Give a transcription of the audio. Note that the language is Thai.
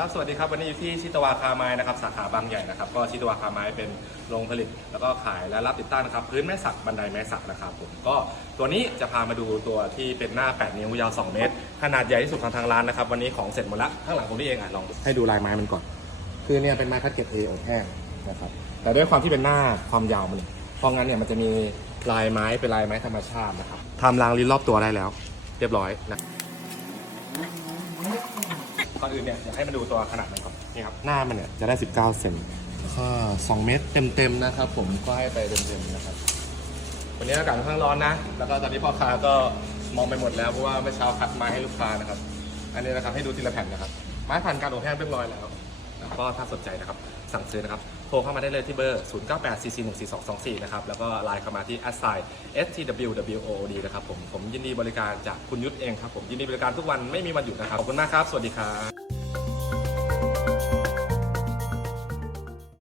ครับสวัสดีครับวันนี้อยู่ที่ชิตวาคาไม้นะครับสาขาบางใหญ่นะครับก็ชิตวาคาไม้เป็นโรงผลิต แล้วก็ขายและรับติดตั้งนะครับพื้นไม้สักบันไดไม้สักนะครับผมก็ตัวนี้จะพามาดูตัวที่เป็นหน้า 8 นิ้วยาว 2 เมตร ขนาดใหญ่ที่สุดของทางร้านนะครับวันนี้ของเสร็จหมดละข้างหลังผมนี่เองอะลองให้ดูลายไม้มันก่อน คือเนี่ยเป็นไม้คัดเก็บเออบแห้งนะครับแต่ด้วยความที่เป็นหน้าความยาวมันเพราะงั้นเนี่ยมันจะมีลายไม้เป็นลายไม้ธรรมชาตินะครับทำรางลิ้นรอบตัวได้แล้ว เรียบร้อยนะ ก่อนอื่นเนี่ยอยากให้มาดูตัวขนาดมันก่อนนี่ครับหน้ามันเนี่ยจะได้ 19 เซนก็2เมตรเต็มๆนะครับ ผมก็ให้ไปเต็มๆนะครับวันนี้อากาศค่อนข้างร้อนนะ แล้วก็ตอนนี้พ่อค้าก็มองไปหมดแล้วเพราะว่าเมื่อเช้าคัดไม้ให้ลูกค้านะครับ อันนี้นะครับให้ดูทีละแผ่นนะครับไม้ผ่านการอบแห้งเรียบร้อยแล้ว แล้วก็ถ้าสนใจนะครับสั่งซื้อนะครับโทรเข้ามาได้เลยที่เบอร์ 0984414224 นะครับ แล้วก็ไลน์เข้ามาที่ a s s i stwwood นะครับผม ผมยินดีบริการจากคุณยุทธเองครับผม ยินดีบริการทุกวันไม่มีวันหยุดนะครับ ขอบคุณมากครับ สวัสดีครับ